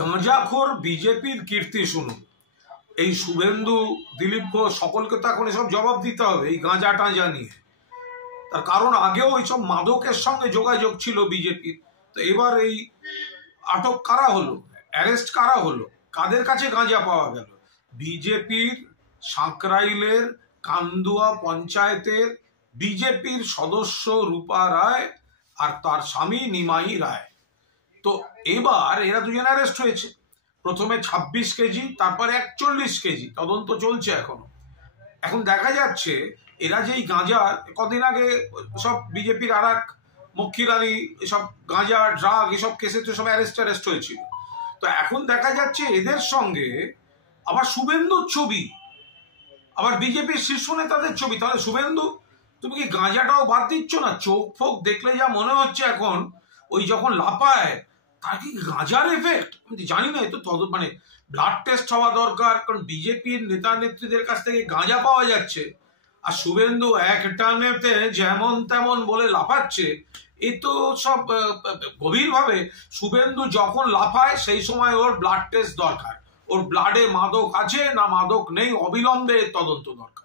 গাঁজাখোর বিজেপির কীর্তি শুনুন। এই শুভেন্দু, দিলীপ ঘোষ সকলকে তো এখন এসব জবাব দিতে হবে এই গাঁজা টাঁজা নিয়ে। তার কারণ আগেও এইসব মাদকের সঙ্গে যোগাযোগ ছিল বিজেপির। তো এবার এই আটক কারা হলো, অ্যারেস্ট কারা হলো, কাদের কাছে গাঁজা পাওয়া গেল? বিজেপির সাঁকরাইলের কান্দুয়া পঞ্চায়েতের বিজেপির সদস্য রূপা রায় আর তার স্বামী নিমাই রায়। তো এবার এরা দুজন অ্যারেস্ট হয়েছে। প্রথমে 26 কেজি, তারপরে 41 কেজি, তদন্ত চলছে এখনো। এখন দেখা যাচ্ছে এরা যেই গাঁজা, কদিন আগে সব বিজেপির আর এক মক্ষীরানী এসব গাঁজা ড্রাগ এসব কেসে তো সব অ্যারেস্ট হয়েছিল। তো এখন দেখা যাচ্ছে এদের সঙ্গে আবার শুভেন্দুর ছবি, আবার বিজেপির শীর্ষ নেতাদের ছবি। তাহলে শুভেন্দু, তুমি কি গাঁজাটাও বাদ দিচ্ছ না? চোখ ফোক দেখলে যা মনে হচ্ছে এখন, ওই যখন লাপায় তার কি গাঁজার এফেক্ট আমি জানি না। এতো মানে ব্লাড টেস্ট হওয়া দরকার, কারণ বিজেপির নেতা নেত্রীদের কাছ থেকে গাঁজা পাওয়া যাচ্ছে আর শুভেন্দু এক টানেতে যেমন তেমন বলে লাফাচ্ছে। এ তো সব গভীরভাবে, শুভেন্দু যখন লাফায় সেই সময় ওর ব্লাড টেস্ট দরকার, ওর ব্লাডে মাদক আছে না মাদক নেই, অবিলম্বে তদন্ত দরকার।